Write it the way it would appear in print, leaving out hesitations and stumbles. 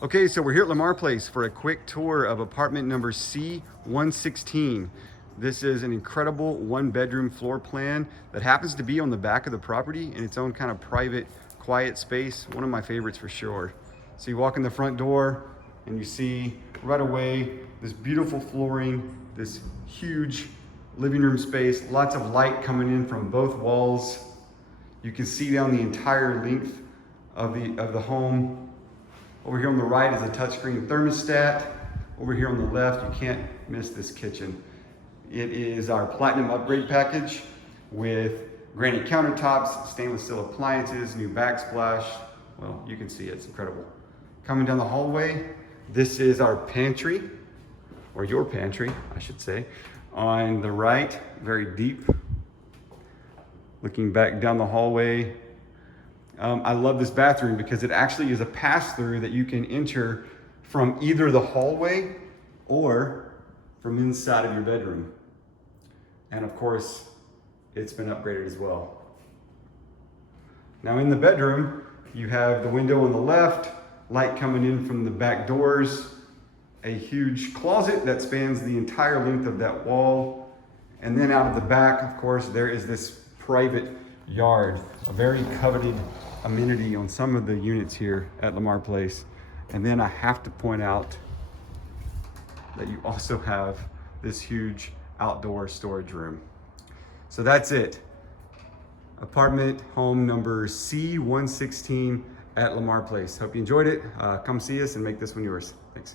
Okay, so we're here at Lamar Place for a quick tour of apartment number C116. This is an incredible one-bedroom floor plan that happens to be on the back of the property in its own kind of private, quiet space. One of my favorites for sure. So you walk in the front door and you see right away this beautiful flooring, this huge living room space, lots of light coming in from both walls. You can see down the entire length of the home. Over here on the right is a touchscreen thermostat. Over here on the left, you can't miss this kitchen. It is our platinum upgrade package with granite countertops, stainless steel appliances, new backsplash. Well, you can see it's incredible. Coming down the hallway, this is our pantry, or your pantry, I should say. On the right, very deep. Looking back down the hallway, I love this bathroom because it actually is a pass-through that you can enter from either the hallway or from inside of your bedroom. And of course, it's been upgraded as well. Now in the bedroom, you have the window on the left, light coming in from the back doors, a huge closet that spans the entire length of that wall. And then out of the back, of course, there is this private yard, a very coveted amenity on some of the units here at Lamar Place. And then I have to point out that you also have this huge outdoor storage room. So that's it. Apartment home number C116 at Lamar Place. Hope you enjoyed it. Come see us and make this one yours. Thanks.